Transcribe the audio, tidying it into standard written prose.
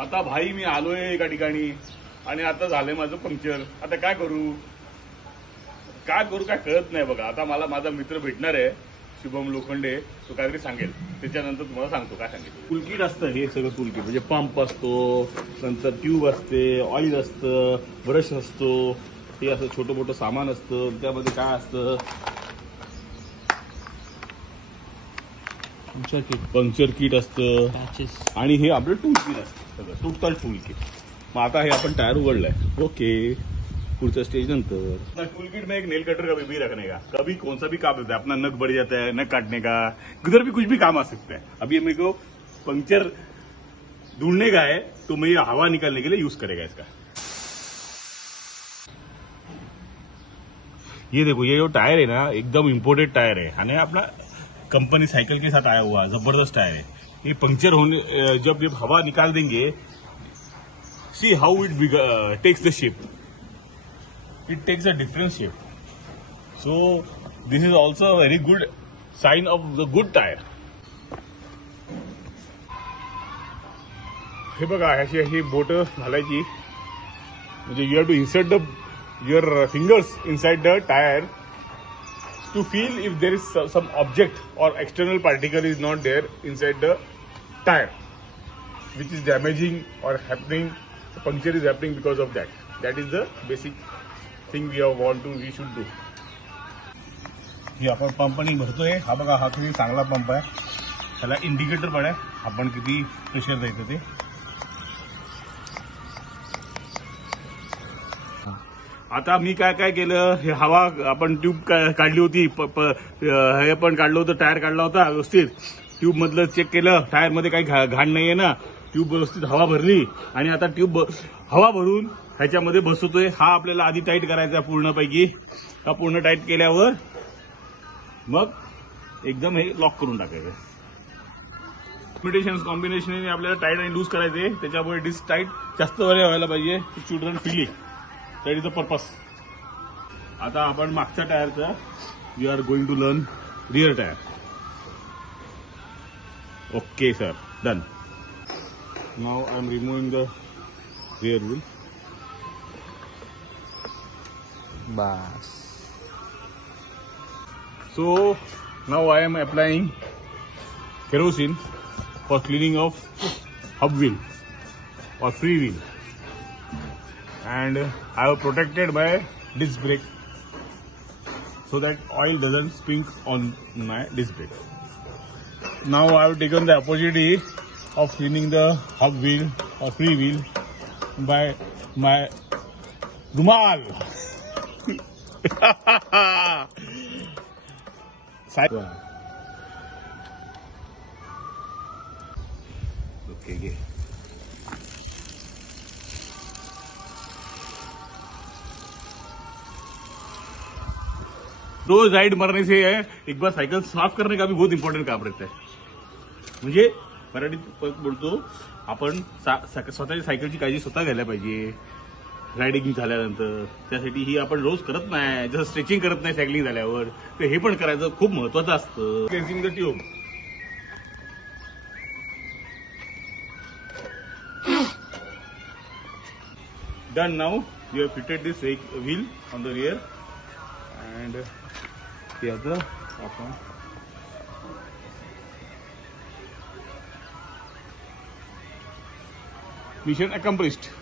आता भाई मी आलोय एका ठिकाणी आणि आता झालंय माझं पंक्चर. आता काय करू काय कळत नाही बघा. आता मला माझा मित्र भेटणार आहे शुभम लोखंडे, तो काहीतरी सांगेल, त्याच्यानंतर तुम्हाला सांगतो काय सांगितलं. टूलकिट असतं हे सगळं टूलकिट, म्हणजे पंप असतो, नंतर ट्यूब असते, ऑइल असतं, ब्रश असतो, हे असं छोटं मोठं सामान असतं. त्यामध्ये काय असतं, पंक्चर किट असतं आणि हे आपलं टूल किट असतं, सगळं टोटल टूल किट. मग आता हे आपण टायर उघडलाय, ओके, पुढच्या स्टेज नंतर. टूल किट में एक नेल कटर कभी भी रखने का, कभी कौन सा भी काम होता है, अपना नख बढ़ जाता है, नख काटने का, किधर भी कुछ भी काम आ सकता है. अभी मेरे को पंक्चर ढूंढने का है तो मैं हवा निकालने के लिए यूज करेगा इसका. ये देखो, ये जो टायर है ना एकदम इम्पोर्टेड टायर है आणि अपना कंपनी साइकिल के साथ आया हुआ जबरदस्त टायर है. ये पंक्चर होने जब हवा निकाल देंगे, see how it takes the shape, it takes a different shape. So this is also a very good sign of the good tire. हे बघा, अशी अशी बोट घालायची, म्हणजे you have to insert your fingers inside the tyre to feel if there is some object or external particle is not there inside the tyre which is damaging or happening. Puncture is happening because of that. That is the basic thing we should do. ही आपण pump नाही भरतोय, हा बघा, हा किती चांगला pump आहे, त्याला इंडिकेटर पण आहे, आपण किती प्रेशर द्यायचं ते. आता मी काय काय केलं, हे हवा आपण ट्यूब काढली होती, हे पण काढलं होतं, टायर काढला होता व्यवस्थित, ट्यूब मधलं चेक केलं, टायर मध्ये काही घाण नाहीये ना, ट्यूब व्यवस्थित हवा भरली आणि आता ट्यूब हवा भरून ह्याच्यामध्ये बसवतोय. हा आपल्याला आधी टाईट करायचा पूर्णपैकी. हा पूर्ण टाईट केल्यावर मग एकदम हे लॉक करून टाकायचं. कॉम्बिनेशन आपल्याला टाईट आणि लूज करायचे, त्याच्यामुळे डिस्क टाईट जास्त व्हायला पाहिजे. Children filling that is the purpose. आता आपण मागच्या टायरचा we are going to learn rear tyre. Okay sir, done. Now I am removing the rear wheel. Bas. So now I am applying kerosene for cleaning of hub wheel or free wheel, and I have protected my disc brake so that oil doesn't sprink on my disc brake. Now I have taken the opportunity of cleaning the hub wheel or free wheel by my rumal. Okay, रोज ride मारने से एक बार cycle साफ करने का भी बहुत important काम रहता है. म्हणजे मराठीत बोलतो आपण स्वतःची सायकलची काळजी स्वतः घ्यायला पाहिजे रायडिंग झाल्यानंतर. त्यासाठी ही आपण रोज करत नाही, जसं स्ट्रेचिंग करत नाही सायकलिंग झाल्यावर, तर हे पण करायचं खूप महत्वाचं असतं. Cleansing the tube. Done. Now we have fitted this wheel on the rear and याचं आपण मिशन अकम्प्लिश्ड.